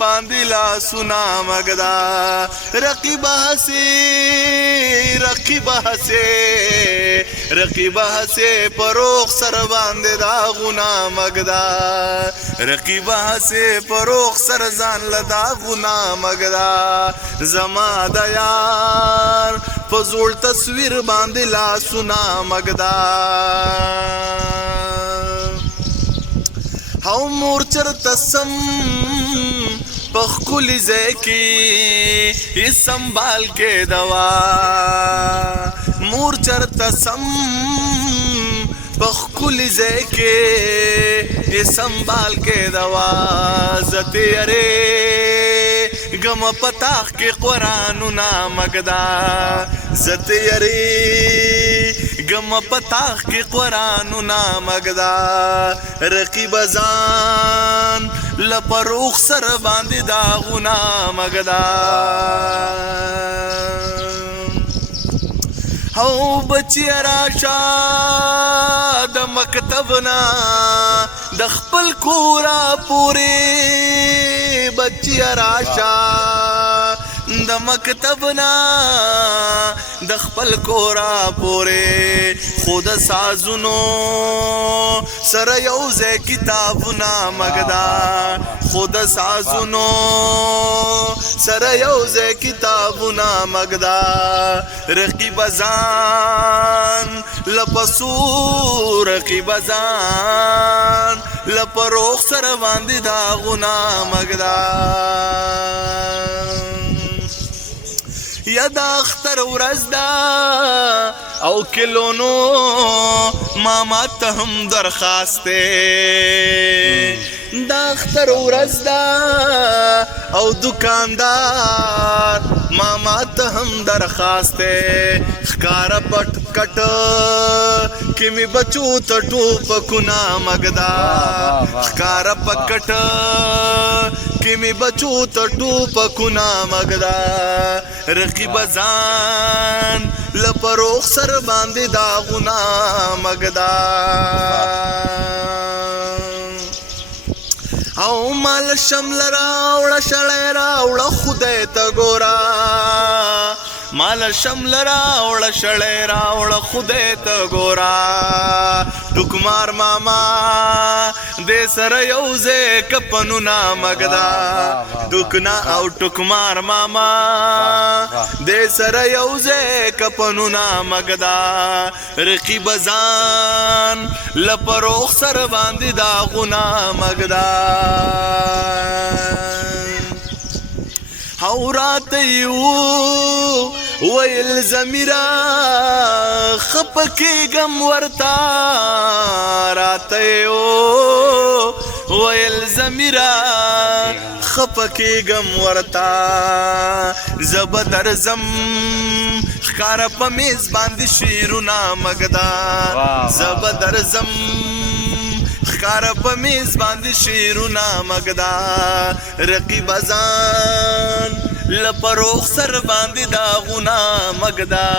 باندې لاسونه مګدا رقیب هسې پروخ سر باندې داغونه مګدا رقیب هسې پروخ سر ځان له داغونه مګدا زما د یار په زوړ تصویر باندې لاسونه مګدا او مور چرته سم په ښکلي ځای کې یې سنبال کې دوا مور چرته سم په ښکلي ځای کې یې سنبال کې دوا زه تیارېږم په تاخ کې قرآنونه مګدا زه تیارېږم په تاخ کې قرآنونه مګدا رقیب ځان له پروخ سر باندې داغونه مګدا او بچیه راشه د مکتب نه د خپل کوره پورې بچیه راشه د مکتب نه د خپل کوره پورې خو د سازونو سره یو ځای کتابونه مګدا خو د سازونو سره یو ځای کتابونه مګدا رقیب ځان لپسو رقیب ځان لپروخ سره باندې داغونه مګدا یا د اختر ورځ ده او کلونو ماما ته هم درخواست دی د اختر ورځ ده او دکاندار ماما ته هم درخواست دی ښکاره پټ کټ کې مې بچو ته ټوپکونه مګدا ښکاره پکټ کې مې بچو ته ټوپکونه مګدا رقیب ځان له پروخ سر باندې داغونه مګدا او مال شمل راوړه شړی راوړه خدای ته ګوره مال شمل راوړه شړی راوړه خدای ته ګوره ټوکمار ماما دې سره یو ځای کفنونه مګدا ټوکنا او ټوکمار ماما دې سره یو ځای کفنونه مګدا رقیب ځان له پروخ سر باندې داغونه مګدا او راته یو ویل ضمیره خفه کېږم ورته راته یو ویل ضمیره خفه کېږم ورته زه به درځم ښکاره په میز باندې شعرونه مګدا زه به درځم ښکاره په میز باندې شعرونه مګدا رقیب ځان له پروخ سر باندې داغونه مګدا